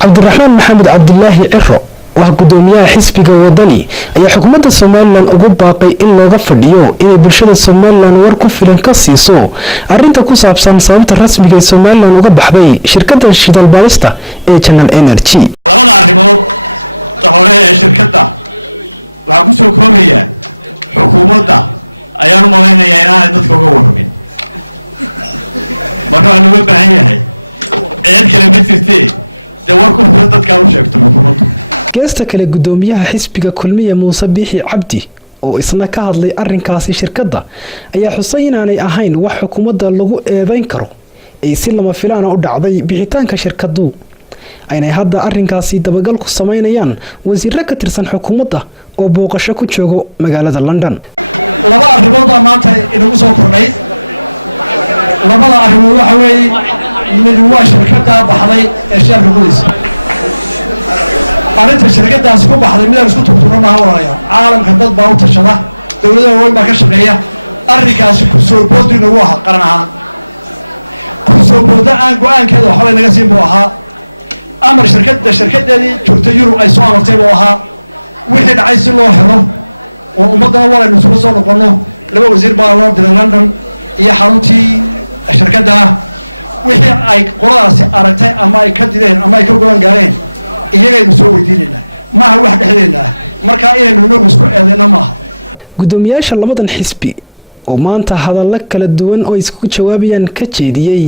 cabdiraxmaan maxamed cabdilaahi ciro waa gudoomiyaha xisbiga wadani ayaa xukuumadda Soomaaliland ugu baaqay in looga fadhiyo inay bulshada Soomaaliland war ku filan ka siiso arrinta ku saabsan sababta rasmiga ee Soomaaliland uga baxday shirkadda shidaal baarista ee Channel Energy. geesta kale gudoomiyaha xisbiga kulmiye Muuse Biixi Cabdi oo isna ka hadlay arrinkaasi shirkadda ayaa xusay inaanay ahayn wax xukuumadda lagu eedeyn karo ay si lama filaan u dhacday bixitaanka shirkaddu aynay hadda arrinkaasi dabagal ku sameynayaan wasiirro ka tirsan xukuumadda oo booqasho ku joogo magaalada London. gudoomiyaasha labadan xisbi oo maanta hadallo kala duwan oo isku jawaabayaan ka jeediyay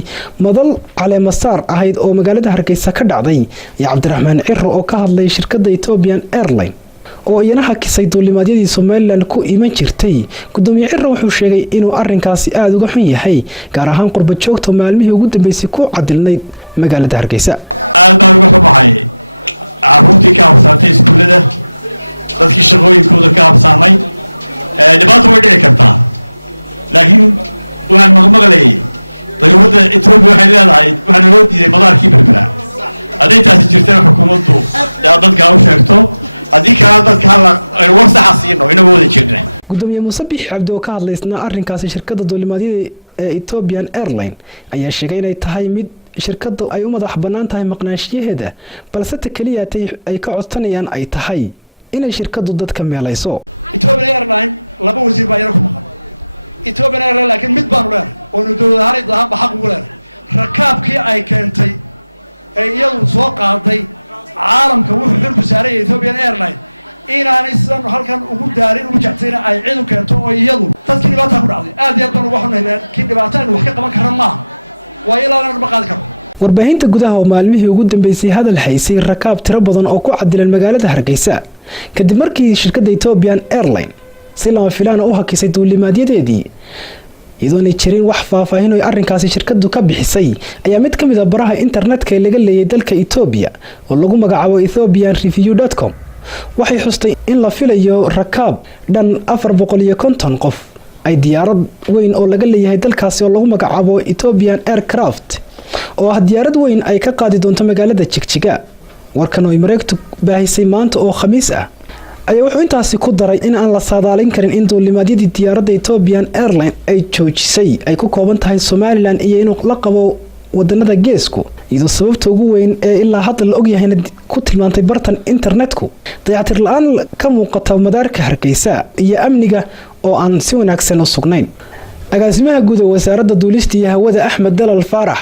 madal caleemasaar ahayd oo magaalada Hargeysa ka dhacday ayaa Cabdiraxmaan Ciro oo ka hadlay shirkadda Ethiopian Airlines oo iyana hakisay duulimaadyadii Soomaaliland ku iman jirtay. gudoomiye Ciro wuxuu sheegay inuu arrinkaasi aad uga xun yahay gaar ahaan qurba joogta maalmihii ugu dambeysay ku cadilnay magaalada Hargeysa. gudoomiye Muuse Biixi Cabdi oo ka hadlaysna arrinkaasi shirkadda duulimaadyada ee Ethiopian Airlines ayaa sheegay inay tahay mid shirkaddu ay u madax bannaan tahay maqnaanshiyaheeda balse ta kaliya ay ka codsanayaan ay tahay inay shirkaddu dadka meelayso. warbaahinta gudaha oo maalmihii ugu dambeysay hadal haysay rakaab tiro badan oo ku cadilan magaalada Hargeysa kadib markii shirkadda Ethiopian Airlines si lama filaan u hakisay duulimaadyadeedii iyadoo ay jireen wax faahfaahin oo arrinkaasi shirkaddu ka bixisay ayaa mid kamid ah baraha internetka ee laga leeyahay dalka Ethiopia oo lagu magacaabo ethiopianreview.com waxay xustay in la filayo rakaab dhan 450 qof ay diyaarad weyn oo laga leeyahay dalkaasi oo lagu magacaabo Ethiopian Aircraft oo ah diyaarad weyn ay ka qaadi doonto magaalada Jigjiga. warkan oo Mareegtu baahisay maanta oo Khamiis ah ayaa wuxuu intaasi ku daray in aan la saadaalin karin in duulimaadyadii diyaaradda Ethiopian Airlines ay joojisay ay ku kooban tahay Soomaaliland iyo inuu la qabo wadanada geesku iyadoo sababta ugu weyn ee ilaa hadda la og yahay ku tilmaantay bartan internetku dayactir la'aan ka muuqata madaarka Hargeysa iyo amniga oo aan si wanaagsan u sugnayn. agaasimaha guud ee wasaaradda duulista iyo hawada Axmed Dalal Faarax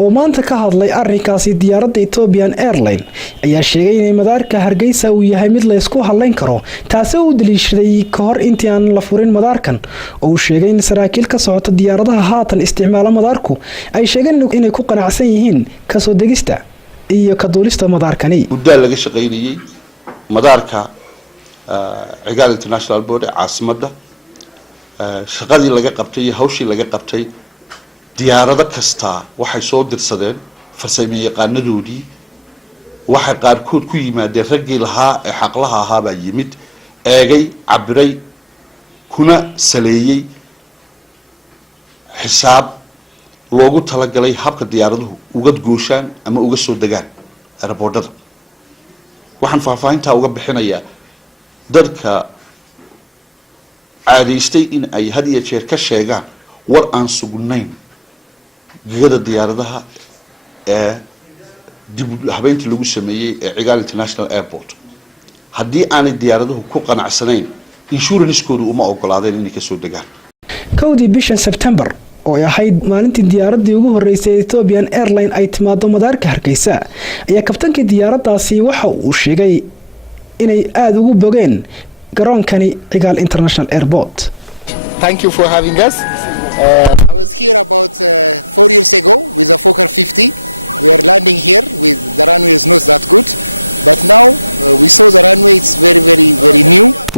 oo maanta ka hadlay arrinkaasi diyaaradda Ethiopian Airlines ayaa sheegay in madaarka Hargeysa uu yahay mid la isku halayn karo taasoo uu daliishaday ka hor intii aan la furin madaarkan oo uu sheegay in saraakiil ka socota diyaaradaha haatan isticmaala madaarku ay sheegeen inay ku qanacsan yihiin ka soo degista iyo ka duulista madaarkani. muddo laga shaqeynayay madaarka Cigaal International Board caasimadda shaqadii laga qabtay iyo hawshii laga qabtay diyaarado kasta waxay soo dirsadeen farsamayaqaanadoodii waxa qaarkood ku yimaadeen raggii lahaa ee xaqlaha ahaa baa yimid eegay cabiray kuna saleeyay xisaab loogu talagalay habka diyaaraduhu uga gooshaan ama uga soo degaan airportada. waxaan faahfaahinta uga bixinayaa dadka caadaystay in ay had iyo jeer ka sheegaan war aan sugnayn gegada diyaaradaha ee dib habeyntii lagu sameeyay ee Cigaal International Airport haddii aanay diyaaraduhu ku qanacsanayn insurance-koodu uma ogolaadeen inay ka soo degaan kowdii bishan September oo ay ahayd maalintii diyaaradii ugu horeysay Ethiopian Airlines ay timaado madaarka Hargeysa ayaa kabtankii diyaaradaasi waxa uu sheegay inay aad ugu bogeen garoonkani Cigaal International Airport. Thank you for having us.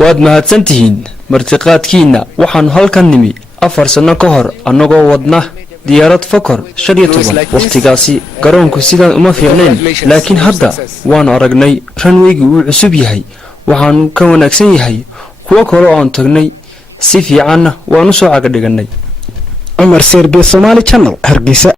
waad mahadsantihiin martiqaadkiina waxaan halkan nimi 4 sano ka hor anagoo wadna diyaarad Fokker 15 waqtigaasi garoonku sidaan uma fiicneen laakiin hadda waan aragnay runway-gu uu cusub yahay waxaan ka wanaagsan yahay kuwa kale oo aan tagnay si fiican waan u soo caga dhiganay Umar Serbi Somali Channel Hargeysa.